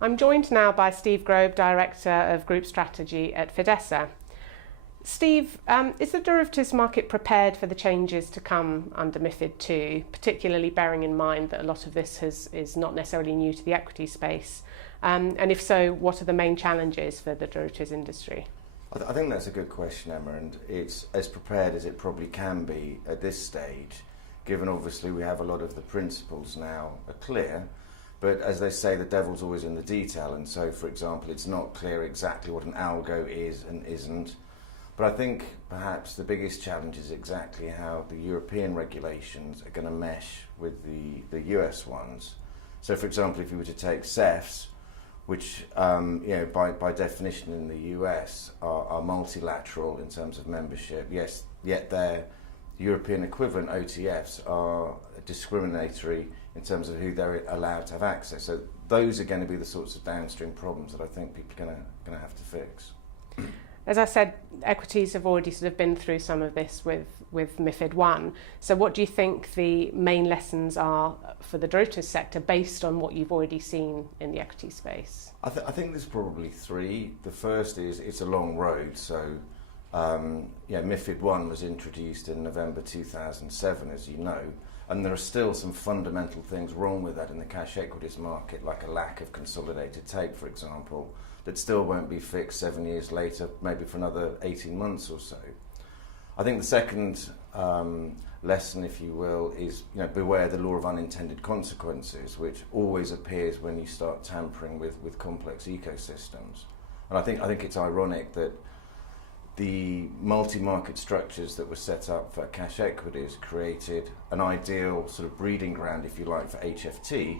I'm joined now by Steve Grob, Director of Group Strategy at Fidessa. Steve, is the derivatives market prepared for the changes to come under MiFID II, particularly bearing in mind that a lot of this is not necessarily new to the equity space? And if so, what are the main challenges for the derivatives industry? I think that's a good question, Emma, and it's as prepared as it probably can be at this stage, given obviously we have a lot of the principles now are clear, but as they say, the devil's always in the detail, and so, for example, it's not clear exactly what an algo is and isn't. But I think perhaps the biggest challenge is exactly how the European regulations are going to mesh with the US ones. So, for example, if you were to take CEFs, which by definition in the US are multilateral in terms of membership, yes, yet their European equivalent OTFs are discriminatory in terms of who they're allowed to have access. So those are going to be the sorts of downstream problems that I think people are going to have to fix. As I said, equities have already sort of been through some of this with MiFID I. So what do you think the main lessons are for the derivatives sector based on what you've already seen in the equity space? I think there's probably three. The first is it's a long road. So MiFID I was introduced in November 2007, as you know, and there are still some fundamental things wrong with that in the cash equities market, like a lack of consolidated tape, for example, that still won't be fixed 7 years later, maybe for another 18 months or so. I think the second lesson, if you will, is beware the law of unintended consequences, which always appears when you start tampering with complex ecosystems. And I think it's ironic that the multi-market structures that were set up for cash equities created an ideal sort of breeding ground, if you like, for HFT,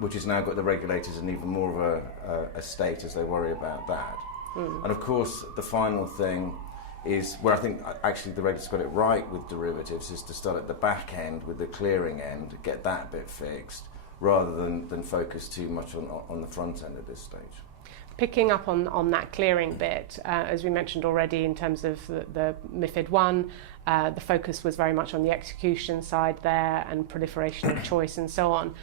which has now got the regulators in even more of a state as they worry about that. And of course, the final thing is where I think actually the regulators got it right with derivatives, is to start at the back end with the clearing end, get that bit fixed, rather than focus too much on the front end at this stage. Picking up on that clearing bit, as we mentioned already in terms of the MiFID I, the focus was very much on the execution side there and proliferation of choice and so on.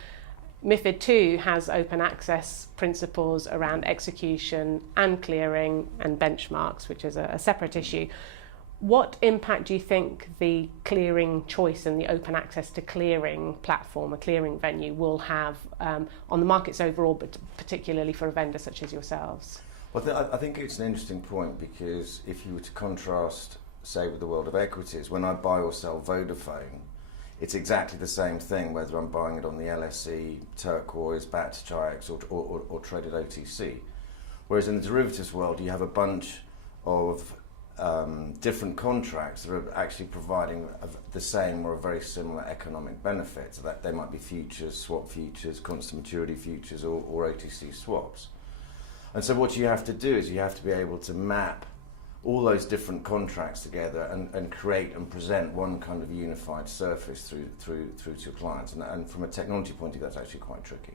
MiFID II has open access principles around execution and clearing and benchmarks, which is a separate issue. What impact do you think the clearing choice and the open access to clearing platform, a clearing venue, will have on the markets overall, but particularly for a vendor such as yourselves? Well, I think it's an interesting point, because if you were to contrast, say, with the world of equities, when I buy or sell Vodafone, it's exactly the same thing whether I'm buying it on the LSE, Turquoise, BATS, Chi-X or traded OTC. Whereas in the derivatives world, you have a bunch of different contracts that are actually providing the same or a very similar economic benefit. So that they might be futures, swap futures, constant maturity futures or OTC swaps. And so what you have to do is you have to be able to map all those different contracts together and create and present one kind of unified surface through to your clients. And from a technology point of view, that's actually quite tricky.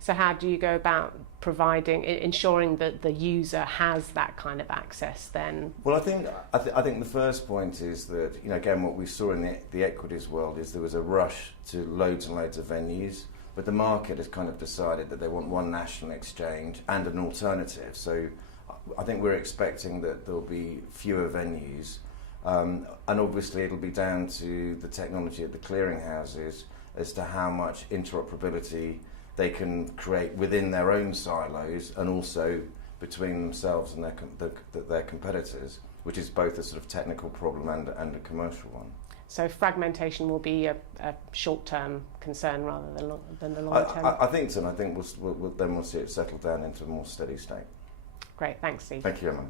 So how do you go about ensuring that the user has that kind of access then? Well, I think the first point is that, again, what we saw in the equities world is there was a rush to loads and loads of venues, but the market has kind of decided that they want one national exchange and an alternative. So I think we're expecting that there'll be fewer venues, and obviously it'll be down to the technology at the clearing houses as to how much interoperability they can create within their own silos and also between themselves and their competitors, which is both a sort of technical problem and a commercial one. So fragmentation will be a short-term concern rather than the long-term? I think so, and I think we'll see it settle down into a more steady state. Great, thanks, Steve. Thank you, Emma.